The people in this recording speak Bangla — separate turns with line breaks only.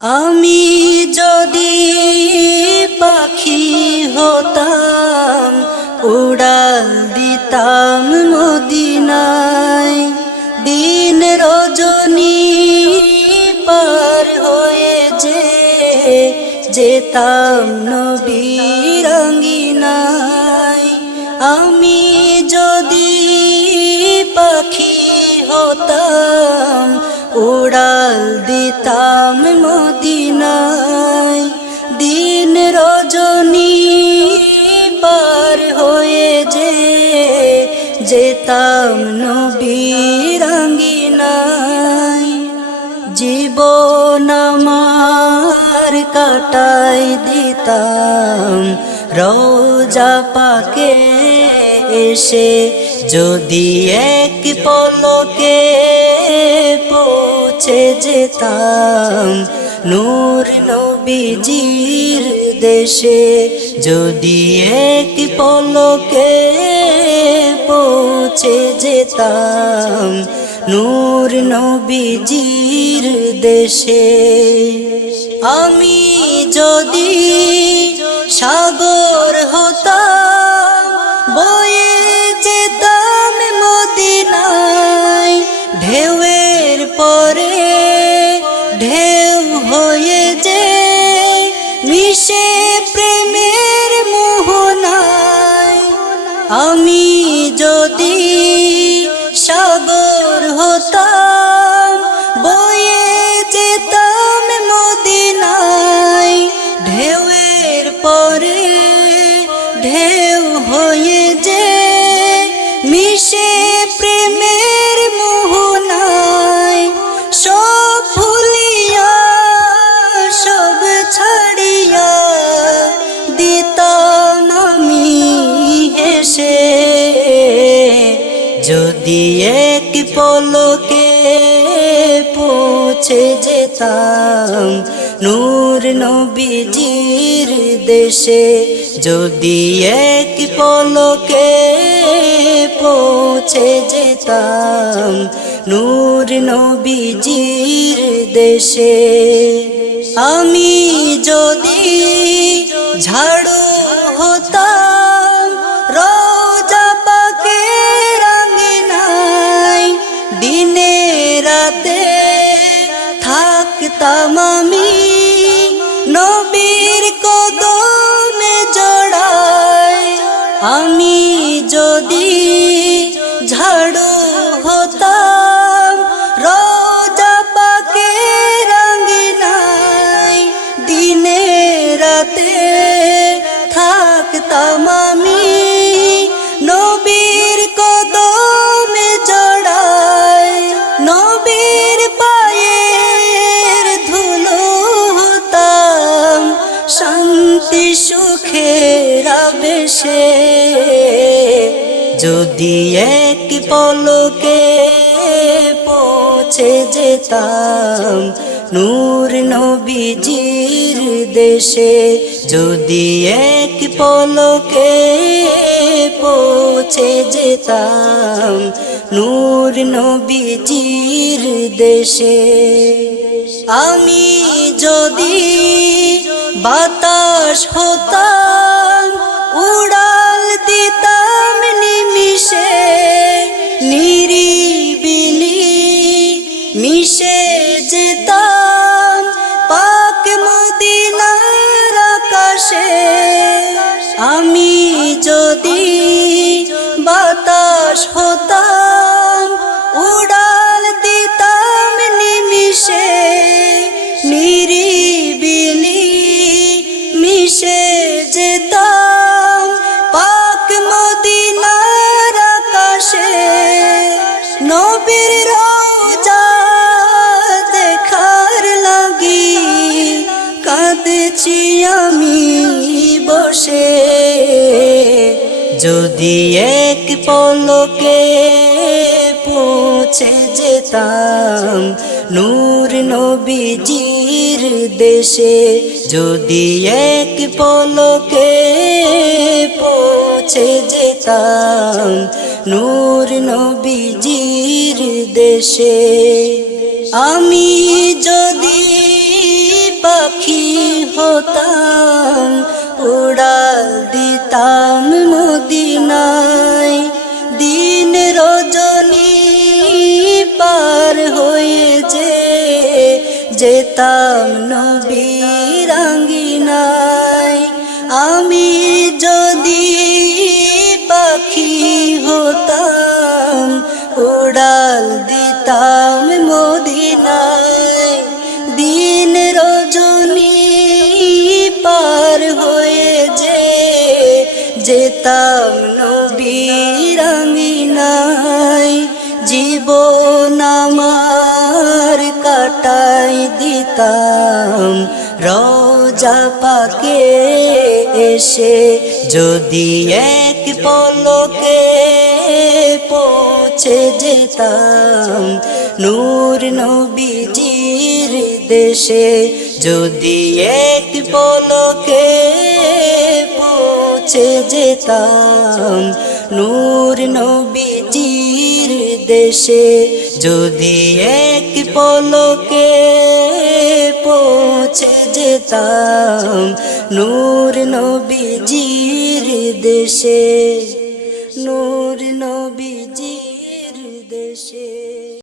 আমি যদি পাখি হতাম, উড়াল দিতাম মদিনায়। দিন রজনী পার হয়ে যে যেতাম নবীর আঙ্গিনায়। আমি যদি পাখি হতাম উড়াল দিতাম মদিনায়। দিন রজনী পার হয়ে যে যেতাম নবীর আঙ্গিনায়। জীবন আমার কাটাই দিতাম রোজা পাকে এসে যদি এক পলকে পৌঁছে যেতাম। নূর নবীজির দেশে যদি এক পলকে পৌঁছে যেতাম, নূর নবীজির দেশে। আমি যদি সাগর হতাম আমি যদি সাগর হতাম পলকে পৌঁছে যেতাম। নূর নবীজির দেশে যদি এক পলকে পৌঁছে যেতাম, নূর নবীজির দেশে। আমি যদি ঝাড়ু আমি যদি ঝাড়ু হতাম রোজা পাকে রঙিনাই দিনে রাতে থাকতাম যদি এক পলকে পৌঁছে যেতাম নূর নবীজির দেশে, যদি এক পলকে পৌঁছে যেতাম নূর নবীজির দেশে। আমি যদি বাতাস হতাম আকাশে, আমি যদি বাতাস হতাম, উড়াল দিতাম নিমিশে নিরিবিলি মিশে যেতাম পাক মদিনার আকাশে। নবীর রোজা কাঁদছি আমি বসে। যদি এক পলকে পৌঁছে যেতাম নূর নবীজির দেশে। যদি এক পলকে পৌঁছে যেতাম নূর নবীজির দেশে। আমি যদি হতাম উড়াল দিতাম মদিনায়। দিন রজনী পার হয়ে যে যেতাম নবীর আঙ্গিনায়। আমি যদি যেতাম নবীর আঙ্গিনায় জীবন আমার কাটাই দিতাম। রোজা পাকে এসে যদি এক পলকে পৌঁছে যেতাম। নূর নবীজির দেশে যদি এক পলকে পৌঁছে যেতাম। নূর নবীজির দেশে যদি এক পলকে পৌঁছে যেতাম। নূর নবীজির দেশে নূর